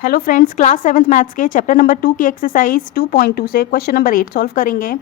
Hello friends, class 7th maths के chapter number 2 की exercise 2.2 से क्वेश्चन नंबर 8 सॉल्व करेंगे।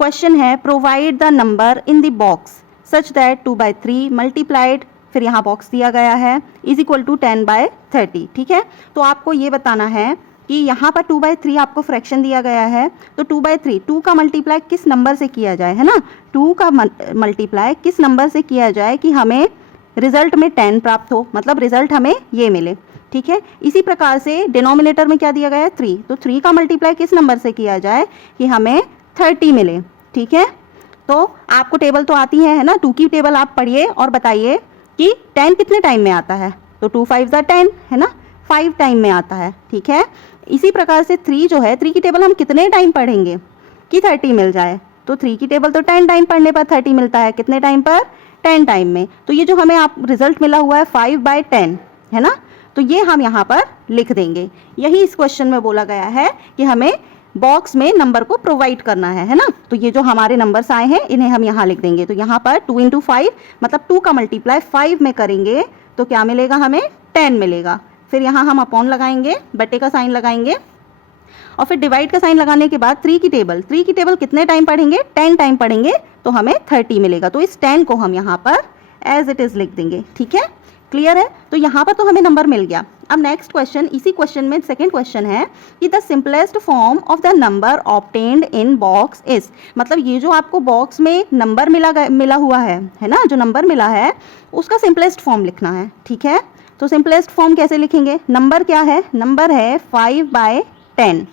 क्वेश्चन है provide the number in the box such that 2/3 multiplied, फिर यहाँ बॉक्स दिया गया है, इज इक्वल टू 10/30। ठीक है, तो आपको ये बताना है कि यहाँ पर 2/3 आपको फ्रैक्शन दिया गया है, तो 2/3 2 का मल्टीप्लाई किस नंबर से किया जाए, है ना। 2 का मल्टीप्लाई किस नंबर से किया जाए कि हमें रिजल्ट में 10 प्राप्त हो, मतलब रिजल्ट हमें ये मिले। ठीक है, इसी प्रकार से डिनोमिनेटर में क्या दिया गया है 3, तो 3 का मल्टीप्लाई किस नंबर से किया जाए कि हमें 30 मिले। ठीक है, तो आपको टेबल तो आती है ना, 2 की टेबल आप पढ़िए और बताइए कि 10 कितने टाइम में आता है, तो 2 5 10 है ना, 5 टाइम में आता है। ठीक है, इसी प्रकार से 3 जो है, 3 की टेबल हम कितने टाइम पढ़ेंगे कि 30 मिल जाए, तो 3 की टेबल तो 10 टाइम पढ़ने पर 30 मिलता है, कितने टाइम पर, 10 टाइम में। तो ये जो हमें आप रिजल्ट मिला हुआ है 5/10 है ना, तो ये हम यहाँ पर लिख देंगे। यही इस क्वेश्चन में बोला गया है कि हमें बॉक्स में नंबर को प्रोवाइड करना है ना। तो ये जो हमारे नंबर्स आए हैं इन्हें हम यहाँ लिख देंगे। तो यहाँ पर 2 × 5 मतलब 2 का मल्टीप्लाई 5 में करेंगे तो क्या मिलेगा, हमें 10 मिलेगा। फिर यहाँ हम अपॉन लगाएंगे, बटे का साइन लगाएंगे और फिर डिवाइड का साइन लगाने के बाद 3 की टेबल कितने टाइम पढ़ेंगे, 10 टाइम पढ़ेंगे तो हमें 30 मिलेगा। तो इस 10 को हम यहाँ पर एज इट इज लिख देंगे। ठीक है, क्लियर है। तो यहाँ पर तो हमें नंबर मिल गया। अब नेक्स्ट क्वेश्चन, इसी क्वेश्चन में सेकंड क्वेश्चन है कि the simplest form of the number obtained in box is, मतलब ये जो आपको बॉक्स में नंबर मिला हुआ है ना, जो नंबर मिला है उसका सिंपलेस्ट फॉर्म लिखना है। ठीक है, तो सिंपलेस्ट फॉर्म कैसे लिखेंगे, नंबर क्या है, नंबर है 5/10,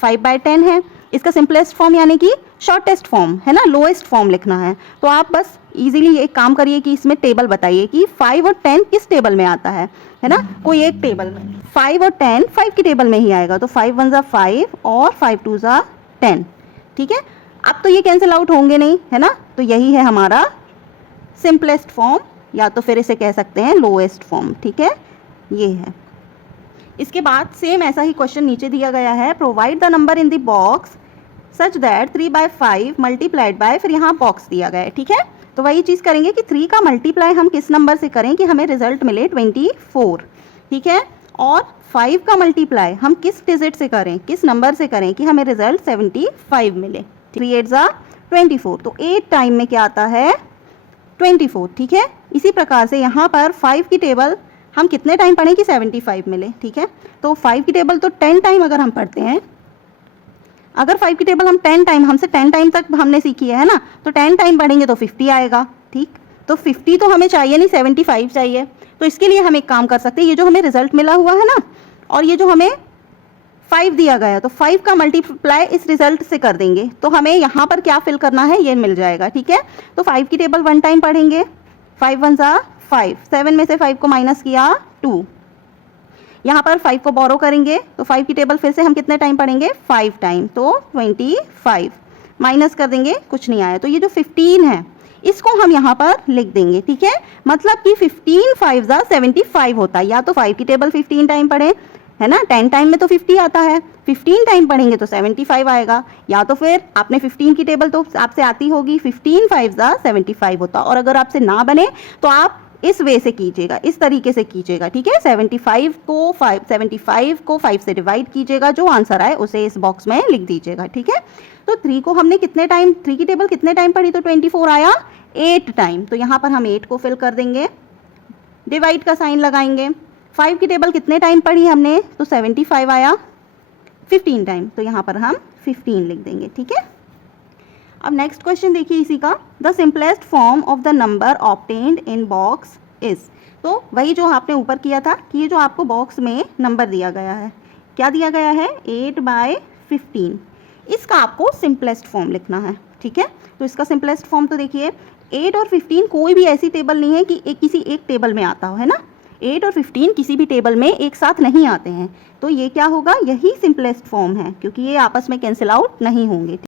5/10 है। इसका सिंपलेस्ट फॉर्म यानी कि शॉर्टेस्ट फॉर्म है ना, लोएस्ट फॉर्म लिखना है। तो आप बस इजीली एक काम करिए कि इसमें टेबल बताइए कि 5 और 10 किस टेबल में आता है ना, कोई एक टेबल में। 5 और 10 5 की टेबल में ही आएगा, तो 5 1 = 5 और 5 2 = 10। ठीक है, अब तो ये कैंसिल आउट होंगे नहीं, है ना। तो यही है हमारा सिंपलेस्ट फॉर्म, या तो फिर इसे कह सकते हैं लोएस्ट फॉर्म। ठीक है, ये है। इसके बाद सेम ऐसा ही क्वेश्चन नीचे दिया गया है, provide the number in the box such that 3/5 multiplied by, फिर यहाँ बॉक्स दिया गया है। ठीक है, तो वही चीज़ करेंगे कि 3 का मल्टीप्लाई हम किस नंबर से करें कि हमें रिजल्ट मिले 24। ठीक है, और 5 का मल्टीप्लाई हम किस डिजिट से करें, किस नंबर से करें कि हमें रिजल्ट 75 मिले। 3 8 = 24, तो 8 टाइम में क्या आता है, 24। ठीक है, इसी प्रकार से यहाँ पर 5 की टेबल हम कितने टाइम पढ़ें कि 75 मिले। ठीक है, तो 5 की टेबल तो 10 टाइम अगर हम पढ़ते हैं, अगर 5 की टेबल हम 10 टाइम, हमसे 10 टाइम तक हमने सीखी है ना, तो 10 टाइम पढ़ेंगे तो 50 आएगा। ठीक, तो 50 तो हमें चाहिए नहीं, 75 चाहिए। तो इसके लिए हम एक काम कर सकते हैं, ये जो हमें रिजल्ट मिला हुआ है ना, और ये जो हमें 5 दिया गया है, तो 5 का मल्टीप्लाई इस रिजल्ट से कर देंगे, तो हमें यहाँ पर क्या फिल करना है ये मिल जाएगा। ठीक है, तो 5 की टेबल 1 टाइम पढ़ेंगे, 5 1 = 5, 7 में से 5 को माइनस किया 2, यहाँ पर 5 को बोरो करेंगे, तो 5 की टेबल फिर से हम कितने टाइम पढ़ेंगे, 5 टाइम, तो 25 माइनस कर देंगे, कुछ नहीं आया। तो ये जो 15 है इसको हम यहाँ पर लिख देंगे। ठीक है, मतलब कि 15 5 = 75 होता है। या तो 5 की टेबल 15 टाइम पढ़े, है ना, 10 टाइम में तो 50 आता है, 15 टाइम पढ़ेंगे तो 75 आएगा। या तो फिर आपने 15 की टेबल तो आपसे आती होगी, 15 5 = 75 होता। और अगर आपसे ना बने तो आप इस वे से कीजिएगा, इस तरीके से कीजिएगा। ठीक है, 75 को 5 से डिवाइड कीजिएगा, जो आंसर आए उसे इस बॉक्स में लिख दीजिएगा। ठीक है, तो 3 को हमने कितने टाइम, 3 की टेबल कितने टाइम पढ़ी, तो 24 आया 8 टाइम, तो यहाँ पर हम 8 को फिल कर देंगे, डिवाइड का साइन लगाएंगे। 5 की टेबल कितने टाइम पढ़ी हमने, तो 75 आया 15 टाइम, तो यहाँ पर हम 15 लिख देंगे। ठीक है, अब नेक्स्ट क्वेश्चन देखिए इसी का, the simplest form of the number obtained in box is, तो वही जो आपने ऊपर किया था कि ये जो आपको बॉक्स में नंबर दिया गया है, क्या दिया गया है, 8/15, इसका आपको सिंपलेस्ट फॉर्म लिखना है। ठीक है, तो इसका सिंपलेस्ट फॉर्म तो देखिए 8 और 15 कोई भी ऐसी टेबल नहीं है कि किसी एक टेबल में आता हो, है ना। 8 और 15 किसी भी टेबल में एक साथ नहीं आते हैं, तो ये क्या होगा, यही सिंपलेस्ट फॉर्म है, क्योंकि ये आपस में कैंसिल आउट नहीं होंगे।